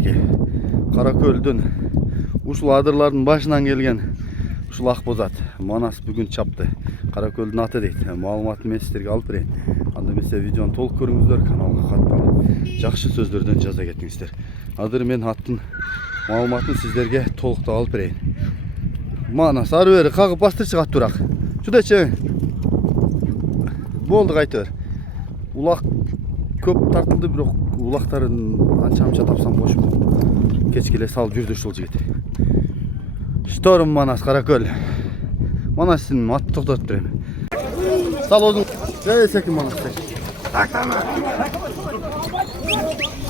Мынакей Каракөлдүн ушул адырлардын башынан келген ушул Акбозат Манас бүгүн чапты. Каракөлдүн аты дейт. Маалыматын мен сиздерге алып берейин. Анда эмесе видеону толук көрүңүздөр, каналга катталып, жакшы сөздөрдөн жаза кетиңиздер. Азыр мен аттын маалыматын сиздерге толуктап алып берейин. Манас ары бери кагып бастырчы каттуураак. Чудачы. Болду кайта бер. Улак көп тартылды, бирок улактарын анча тапсам болчу. Кечке эле салып жүрдү ушул жигит. Шторм Манас Каракөл. Манас сен атты токтотуп берем. Сал өзүң. Секин Манас.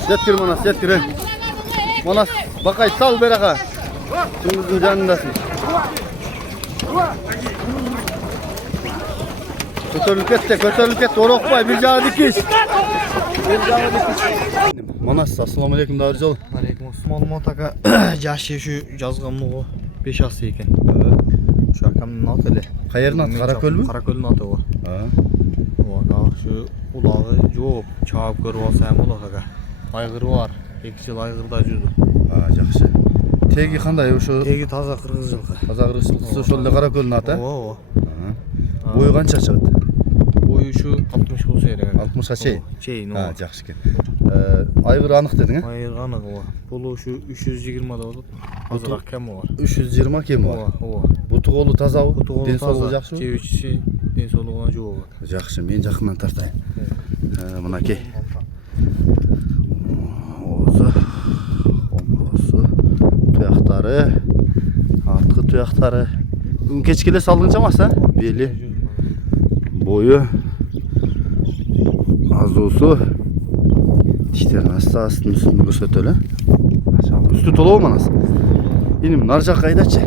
Жеткир Манас, жеткир. Манас бакай сал берага. Түңүздүн жанындасың. Көтөрүлүп кетти, орокпай, бир жагы дикиш. Манас, ассаламу алейкум дагы жол. Алейкум ассалам. Маалымат ака, жашы ушу жазганмыгы 5 асы экен. Ушу акамдын аты эле. Каердин аты? Каракөлбү? Каракөлдүн аты ооба. Дагы ушу улагы жооп, чаап көрүп алса эми болот ака. Айгыры бар. 2 жыл айгырда жүрдү. Жакшы. Теги кандай ошо? Теги таза кыргыз жылкы. Таза кыргыз жылкысы ошол эле Каракөлдүн аты? Ооба. Бою канча чыгат? Бою ушу 60 болсо керек. 60га чейин. Чейин. Жакшы экен. Айгыр анык дедиң, Айгыр анык ооба. Бул ушу 320 да болот. Азыраак кеми бар. 320 кеми бар. Ооба. Буту колу тазабы? Ден соолугу жакшыбы? Жебичиси ден соолугуна жок. Жакшы, мен жакындан тартайын. Мынакей. Омуросу, туяктары, арткы туяктары. Бүгүн кечке эле салдың чамасы, бели, бою, азуусу, тиштерин астын үстүн көрсөтөлү. Үстү толобу Манас? Иним нар жакка айдачы.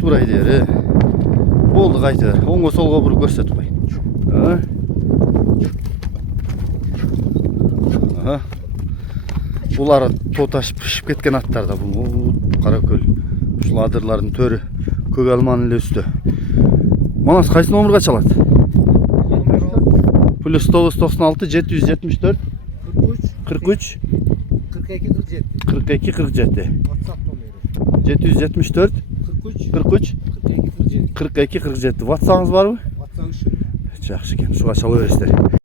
Туура айдайбер. Болду кайта бер. Оңго солго буруп көрсөтүп кой. Булар тоташып пишип кеткен аттар да. Бул Каракөл. Ушул адырлардын төрү. Көк алманын эле үстү. Манас кайсы номерге чалат? Плюс 996 774 43 42 47. WhatsApp номери. 774 43 42 47. WhatsApp'ыңыз барбы? WhatsApp. Жакшы экен. Ушуга чала бересиздер.